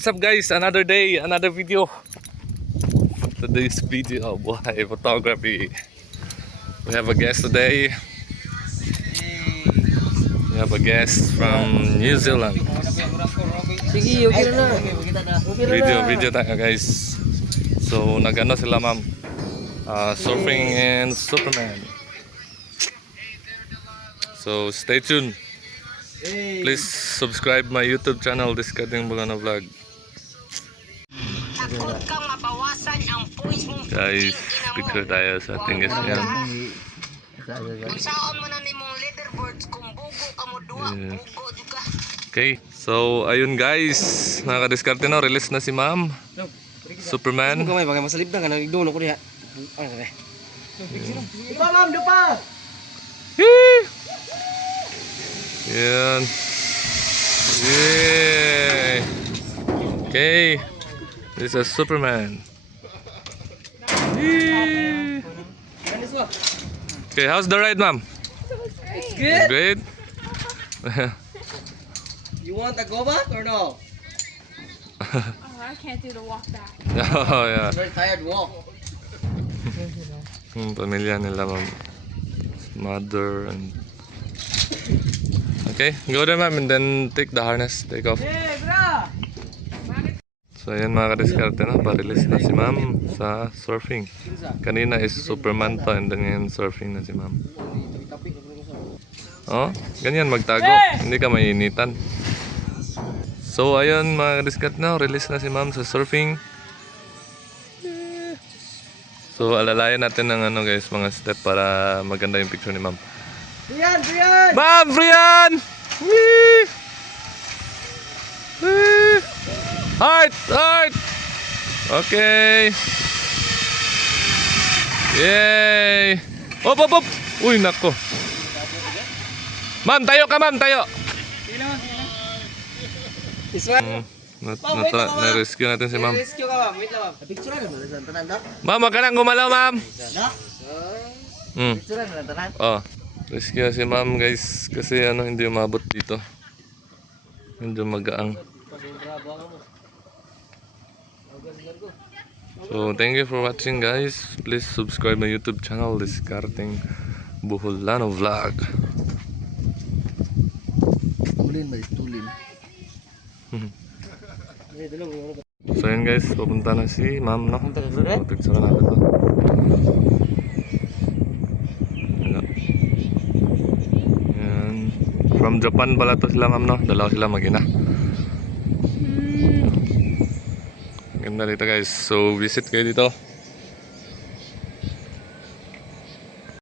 What's up guys? Another day, another video. Today's video, buhay photography. We have a guest today. We have a guest from New Zealand. Sige, okay na. Video tayo guys. So nagano sila ma'am, surfing and Superman. So stay tuned. Please subscribe my YouTube channel, Discarding Bulano Vlog. Guys, picture tayo sa ating guest yan. Okay, so ayun guys, nakadiskarte na, release na si ma'am Superman. Kamay bagay masalib na kanang igdono ko diha. Dupa ma'am, dupa. Yan. Yay. Okay. This is Superman. Yay. Okay, how's the ride, ma'am? It's good. Great. You want to go back or no? I can't do the walk back. Oh, yeah. Very tired walk. Pamilya nila, ma'am. Mother and... Okay, go there, ma'am, and then take the harness, take off. Hey, bra. So ayan mga kadiskarte na, pa-release na si ma'am sa surfing. Kanina is Superman pa and then ngayon surfing na si ma'am. Oh, ganyan magtago, hindi ka mainitan. So ayun mga kadiskarte na, release na si ma'am sa surfing. So alalayan natin ng ano guys, mga step para maganda yung picture ni ma'am. Brian, Brian. Ma'am, Brian! Wee! Wee! Heart! Heart! Okay! Yay! Op, op, op! Uy, nako! Ma'am, tayo ka ma'am, tayo! This one. Na-rescue natin si ma'am. Rescue ka ma'am. Wait lang ma'am. Picture na mo sa tanan da. Ma'am, wag ka nang gumalaw ma'am! Da. Picture na tanan. Oh, rescue si ma'am guys kasi ano hindi umabot dito. Medyo magaang. So thank you for watching guys. Please subscribe my YouTube channel, Discarding Bulano Vlog. Tulin ba? Tulin. So yun guys, pupunta na si ma'am no. Punta ka dito. Picture natin to. Yan. From Japan pala to sila ma'am no. Dalawa sila mag-ina. Ganda dito guys. So visit kayo dito.